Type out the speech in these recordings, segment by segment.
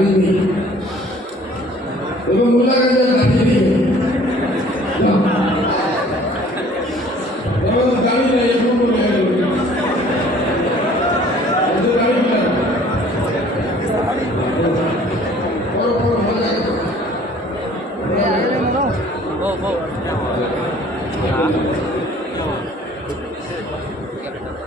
गाड़ी में এবং মুলাকাতে গাড়ি এবং গাড়ি না এরকম বলে তো গাড়ি না বড় বড় মজা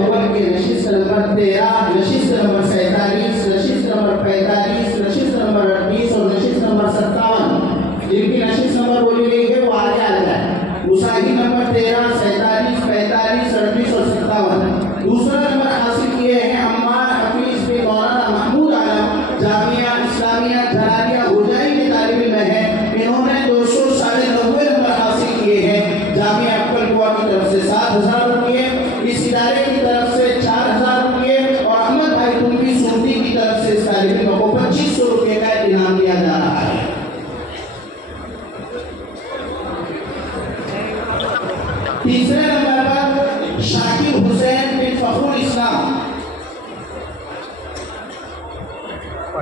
ऊपर की नशिस्त नंबर 13 नशिस्त नंबर 47 नशिस्त नंबर 45 नशिस्त नंबर 38 और नशिस्त नंबर 57 जिनकी नशिस्त नंबर बोली गई है वो आगे आ जाए मुसाही नंबर 13 47 45 38 और 57 दूसरा नंबर हासिल किए हैं अम्मार हफीज बिन मौलाना महमूद आलम जामिया इस्लामिया जलालिया हुजैन के तालिब इल्म है इन्होंने 290 नंबर हासिल किए हैं जामिया अक्बल कुआ की तरफ से 7000 रुपये इस इदारे की तरफ से 4000 रुपये और अहमद भाई तुमकी सूरती की तरफ से इस तालिब इल्म को 2500 रुपये का इनाम दिया जा रहा है। तीसरे नंबर पर शाकिर हुसैन बिन फखरुल इस्लाम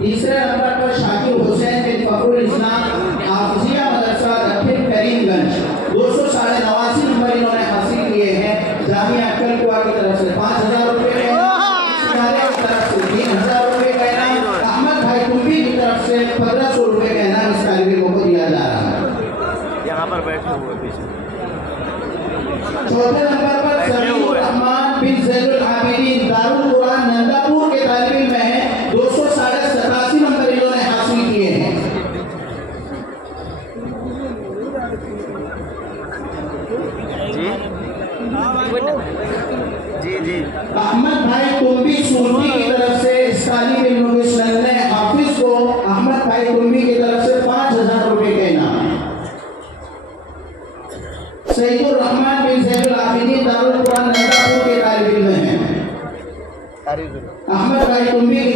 तीसरे नंबर पर शाकिर हुसैन बिन फखरुल इस्लाम हाफिजिया मदरसा दक्षिण करीमगंज 289 नंबर इन्होंने हासिल किए हैं जामिया अक्बल कुआ की तरफ से 5000 रुपये का इनाम की तरफ से 3000 रुपये का इनाम अहमद भाई कुंभी की तरफ से 1500 रुपये का इनाम इस तालिब इल्म को दिया जा रहा है। यहाँ पर बैठे हुए पीछे चौथे नंबर पर समीउर रहमान बिन जैनुल आबिदीन दारुल कुरान नंदापुर के तालिब इल्म है 287 नंबर इन्होंने हासिल किए हैं। जी जी अहमद भाई कुंभी सूरती की तरफ से इस तालिब इल्म को इस नन्हे हाफिज को अहमद भाई कुंभी की तरफ से 5000 रुपये का इनाम। सईदुर रहमान बिन जैनुल आबिदीन दारुल कुरान नंदापुर के तालिब इल्म हैं। अहमद भाई कुंभी की